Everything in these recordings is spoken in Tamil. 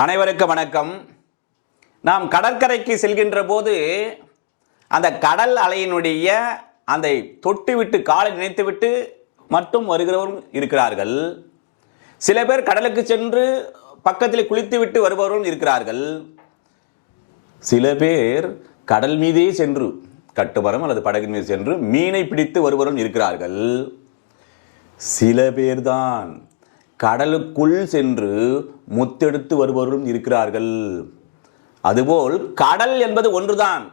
அனைவருக்கும் வணக்கம். நாம் கடற்கரைக்கு செல்கின்ற போது அந்த கடல் அலையினுடைய அந்த தொட்டுவிட்டு காலை நினைத்துவிட்டு மட்டும் வருகிறவரும் இருக்கிறார்கள். சில பேர் கடலுக்கு சென்று பக்கத்தில் குளித்துவிட்டு வருபவரும் இருக்கிறார்கள். சில பேர் கடல் மீதே சென்று கட்டுமரம் அல்லது படகின் மீது சென்று மீனை பிடித்து வருபவரும் இருக்கிறார்கள். சில பேர்தான் கடலுக்குள் சென்று முத்தெடுத்து வருபவர்களும் இருக்கிறார்கள். அதுபோல் கடல் என்பது ஒன்றுதான்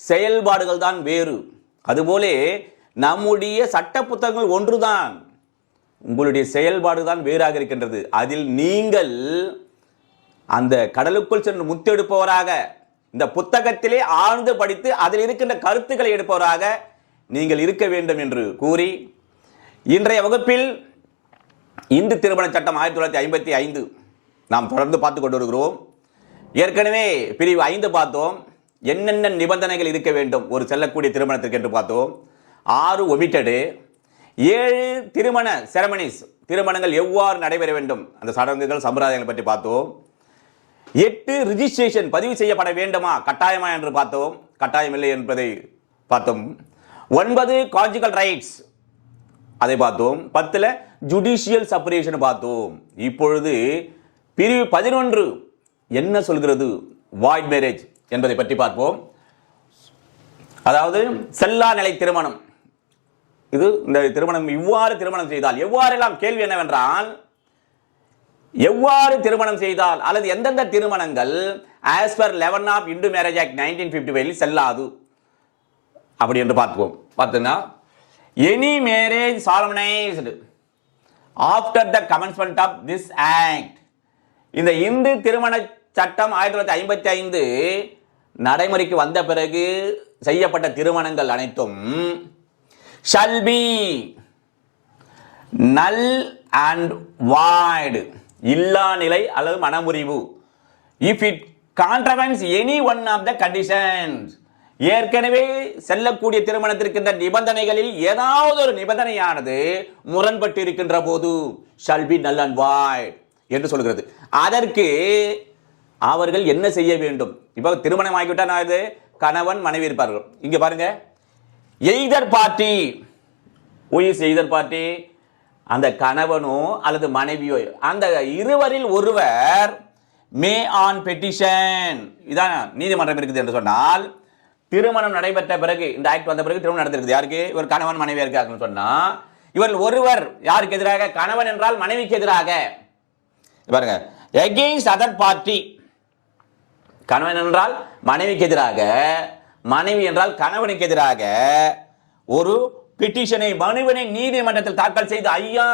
செயல்பாடுகள் தான் வேறு. அதுபோலே நம்முடைய சட்ட புத்தகங்கள் ஒன்றுதான் உங்களுடைய செயல்பாடு தான் வேறாக இருக்கின்றது. அதில் நீங்கள் அந்த கடலுக்குள் சென்று முத்தெடுப்பவராக இந்த புத்தகத்திலே ஆழ்ந்து படித்து அதில் இருக்கின்ற கருத்துக்களை எடுப்பவராக நீங்கள் இருக்க வேண்டும் என்று கூறி இன்றைய வகுப்பில் இந்து திருமண சட்டம் ஆயிரத்தி தொள்ளாயிரத்தி ஐம்பத்தி ஐந்து நாம் தொடர்ந்து பார்த்து கொண்டு வருகிறோம் ஏற்கனவே பிரிவு ஐந்து பார்த்தோம். என்னென்ன நிபந்தனைகள் இருக்க வேண்டும்? ஒரு செல்லக்கூடிய திருமணத்திற்கு என்று பார்த்தோம். ஆறு ஒமிட்டடு ஏழு திருமண செரமனிஸ் திருமணங்கள் எவ்வாறு நடைபெற வேண்டும்? அந்த சடங்குகள் சம்பிரதாயங்கள் பற்றி பார்த்தோம். எட்டு ரிஜிஸ்ட்ரேஷன் பதிவு செய்யப்பட வேண்டுமா? கட்டாயமா என்று பார்த்தோம். கட்டாயம் இல்லை என்பதை பார்த்தோம். ஒன்பது கான்ஜுகல் ரைட்ஸ் அதை பார்த்தோம். பத்தில் ஜுடிஷியல் செப்பரேஷன் பார்த்தோம். இப்பொழுது பிரிவு பதினொன்று என்ன சொல்கிறது? வாய்ட் மேரேஜ் என்பதை பற்றி பார்ப்போம். அதாவது செல்லா நிலை திருமணம். இது இந்த திருமணம் இவ்வாறு திருமணம் செய்தால் எவ்வாறெல்லாம் கேள்வி என்னவென்றால் எவ்வாறு திருமணம் செய்தால் அல்லது எந்தெந்த திருமணங்கள் as per eleven of Hindu marriage act nineteen fifty ஃபைவ்ல செல்லாது. அப்படி என்று பார்ப்போம் பார்த்தீங்கன்னா any marriage solemnised after the commencement of this act இந்த இந்து திருமண சட்டம் ஆயிரத்தி தொள்ளாயிரத்தி ஐம்பத்தி ஐந்து நடைமுறைக்கு வந்த பிறகு செய்யப்பட்ட திருமணங்கள் அனைத்தும் ஷல்பி நல் அண்ட் வாய்டு இல்லா நிலை அல்லது மனமுறிவு. If it contravenes any one of the conditions ஏற்கனவே செல்லக்கூடிய திருமணத்திற்கின்ற நிபந்தனைகளில் ஏதாவது ஒரு நிபந்தனையானது முரண்பட்டு இருக்கின்ற போது shall be null and void என்று சொல்கிறது. அதற்கு அவர்கள் என்ன செய்ய வேண்டும்? இப்போ திருமணம் ஆகிவிட்டால் நான் இது கணவன் மனைவி இருப்பார்கள். இங்க பாருங்க. எய்தர் பார்ட்டி உயிர் எய்தர் பார்ட்டி அந்த கணவனோ அல்லது மனைவியோ. அந்த இருவரில் ஒருவர் மே ஆன் பெட்டிஷன் இதான் நீதிமன்றம் இருக்குது என்று சொன்னால் திருமணம் நடைபெற்ற பிறகு இந்த ஆக்ட் வந்த பிறகு திருமணம் நடந்திருக்குது. யாருக்கு? இவர் கணவன் மனைவி இருக்காருன்னு சொன்னா இவர்கள் ஒருவர் யாருக்கு எதிராக? கணவன் என்றால் மனைவிக்கு எதிராக. பாருங்க. எகெயின்ஸ்ட் அதர் பார்ட்டி கணவன் என்றால் மனைவிக்கு எதிராக மனைவி என்றால் கணவனுக்கு எதிராக ஒரு பிட்டிஷனை மனுவினை நீதிமன்றத்தில் தாக்கல் செய்து ஐயா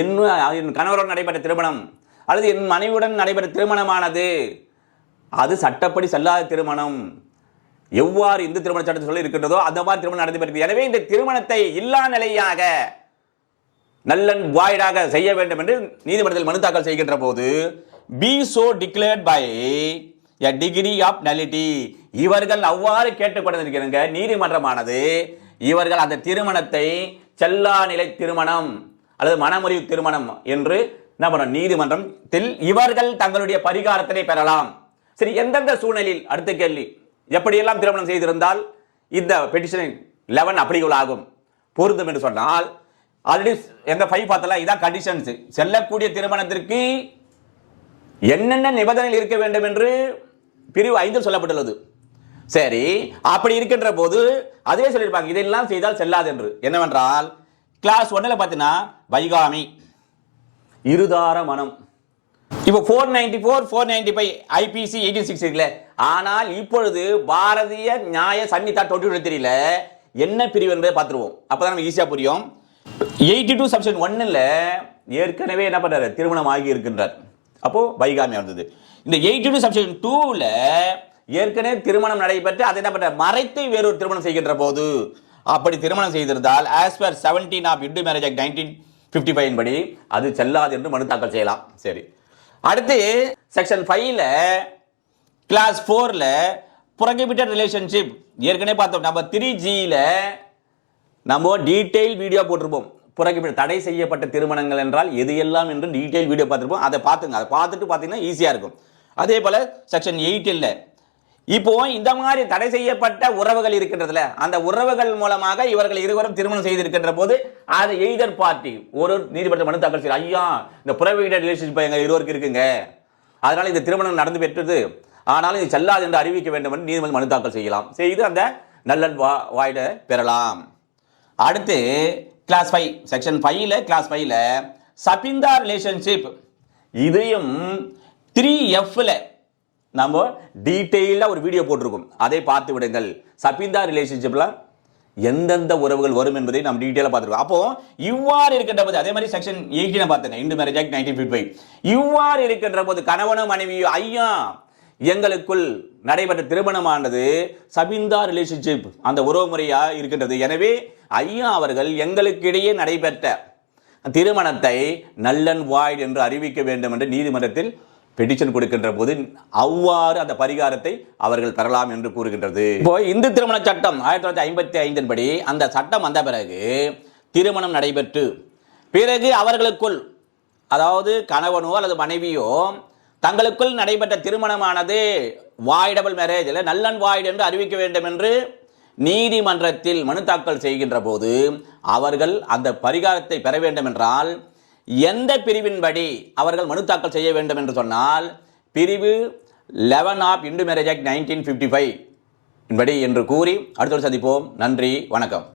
என்ன என் கணவருடன் நடைபெற்ற திருமணம் அல்லது என் மனைவியுடன் நடைபெற்ற திருமணமானது அது சட்டப்படி செல்லாத திருமணம். எவ்வாறு இந்து திருமண சட்டத்தில் சொல்லி இருக்கின்றதோ அந்த மாதிரி திருமணம் நடைபெற்றது எனவே இந்த திருமணத்தை இல்லா நிலையாக நல்லன் வாய்டாக செய்ய வேண்டும் என்று நீதிமன்றத்தில் மனு தாக்கல் செய்கின்ற போது be so declared by a decree of nullity இவர்கள் அவ்வாறு கேட்டுக்கொண்டிருக்கிறாங்க. நீதிமன்றமானது இவர்கள் அந்த திருமணத்தை செல்லா நிலை திருமணம் அல்லது மனமுறிவு திருமணம் என்று என்ன பண்ண நீதிமன்றத்தில் இவர்கள் தங்களுடைய பரிகாரத்தினை பெறலாம். சரி எந்தெந்த சூழ்நிலையில்? அடுத்த கேள்வி. எப்படியெல்லாம் திருமணம் செய்திருந்தால் இந்த பெட்டிஷனின் லெவன் அப்ளிகபிள் ஆகும். பொருந்தும் என்று சொன்னால் ஆல்ரெடி எந்த ஃபைவ் பார்த்தலாம் இதான் கண்டிஷன்ஸ் செல்லக்கூடிய திருமணத்திற்கு என்னென்ன நிபந்தனைகள் இருக்க வேண்டும் என்று பிரிவு ஐந்தில் சொல்லப்பட்டுள்ளது. சரி அப்படி இருக்கின்ற போது அதே சொல்லியிருப்பாங்க இதெல்லாம் செய்தால் செல்லாது என்று. என்னவென்றால் கிளாஸ் ஒன்னில் பார்த்தீங்கன்னா வைகாமி இருதார மனம். இப்போ four ninety four four ninety five IPC eighty six இருக்குல்ல ஆனால் இப்பொழுது பாரதிய நியாய சன்னிதா டுவெண்ட்டி தெரியல என்ன பிரிவு என்பதை பார்த்துருவோம். அப்போதான் நமக்கு ஈஸியாக புரியும். எயிட்டி டூ சப்ஷன் ஒன்னில் ஏற்கனவே என்ன பண்ணுறாரு திருமணம் ஆகி இருக்கின்றார் அப்போது வைகாமி வந்தது. இந்த எயிட்டி டூ சப்ஷன் டூவில் ஏற்கனவே திருமணம் நடைபெற்று அதை என்ன பண்ணுற மறைத்து வேறொரு திருமணம் செய்கின்ற போது அப்படி திருமணம் செய்திருந்தால் as per seventeen of Hindu marriage act nineteen fifty five படி அது செல்லாது என்று மனு தாக்கல் செய்யலாம். சரி. அடுத்து செக்ஷன் ஃபைவ்ல கிளாஸ் ஃபோரில் ப்ரொகிபிட்டட் ரிலேஷன்ஷிப் ஏற்கனவே பார்த்தோம். நம்ம த்ரீ ஜியில் நம்ம டீட்டெயில் வீடியோ போட்டிருப்போம். புறக்கிவிட தடை செய்யப்பட்ட திருமணங்கள் என்றால் எது எல்லாம் என்று டீட்டெயில் வீடியோ பார்த்துருப்போம். அதை பார்த்துங்க. அதை பார்த்துட்டு பார்த்தீங்கன்னா ஈஸியாக இருக்கும். அதே போல் செக்ஷன் எயிட்டில் இப்போ இந்த மாதிரி தடை செய்யப்பட்ட உறவுகள் இருக்கின்றதுல அந்த உறவுகள் மூலமாக இவர்கள் இருவரும் திருமணம் செய்திருக்கின்ற போது அது எய்தர் பார்ட்டி ஒரு நீதிமன்ற மனு தாக்கல் செய்ய ஐயா இந்த புறவீட ரிலேஷன்ஷிப் எங்கள் இருவருக்கு இருக்குங்க. அதனால இந்த திருமணம் நடந்து பெற்றது. ஆனாலும் இது செல்லாது என்று அறிவிக்க வேண்டும் என்று நீதிமன்றம் மனு தாக்கல் செய்யலாம். செய்து அந்த நல்ல வா வாய்ட பெறலாம். அடுத்து கிளாஸ் ஃபைவ் செக்ஷன் ஃபைவ்ல கிளாஸ் ஃபைவ்ல சபிந்தா ரிலேஷன்ஷிப் இதையும் த்ரீ எஃப்ல நம்ம டீட்டெயிலாக ஒரு வீடியோ போட்டிருக்கோம். அதை பார்த்து விடுங்கள். சபிந்தா ரிலேஷன்ஷிப்பில் எந்தெந்த உறவுகள் வரும் என்பதை நாம் டீட்டெயிலாக பார்த்துருக்கோம். அப்போ இவ்வாறு இருக்கின்ற போது அதே மாதிரி செக்ஷன் எயிட்டீனை பார்த்துங்க Hindu marriage act nineteen fifty five இவ்வாறு இருக்கின்ற போது கணவனும் மனைவியோ ஐயா எங்களுக்குள் நடைபெற்ற திருமணமானது சபிந்தா ரிலேஷன்ஷிப் அந்த உறவுமுறையாக இருக்கின்றது. எனவே ஐயா அவர்கள் எங்களுக்கு இடையே நடைபெற்ற திருமணத்தை நல்லன் வாய்ட் என்று அறிவிக்க வேண்டும் என்று நீதிமன்றத்தில் பெட்டிஷன் கொடுக்கின்ற போது அவ்வாறு அந்த பரிகாரத்தை அவர்கள் பெறலாம் என்று கூறுகின்றது. இப்போ இந்து திருமண சட்டம் ஆயிரத்தி தொள்ளாயிரத்தி ஐம்பத்தி ஐந்தின் படி அந்த சட்டம் வந்த பிறகு திருமணம் நடைபெற்று பிறகு அவர்களுக்குள் அதாவது கணவனோ அல்லது மனைவியோ தங்களுக்குள் நடைபெற்ற திருமணமானது வாய்டபிள் மேரேஜ் இல்லை நல்லன் வாய்டு என்று அறிவிக்க வேண்டும் என்று நீதிமன்றத்தில் மனு தாக்கல் செய்கின்ற போது அவர்கள் அந்த பரிகாரத்தை பெற வேண்டும் என்றால் எந்த பிரிவின்படி அவர்கள் மனு தாக்கல் செய்ய வேண்டும் என்று சொன்னால் பிரிவு eleven of Hindu marriage act nineteen fifty five படி என்று கூறி அடுத்த சந்திப்போம். நன்றி வணக்கம்.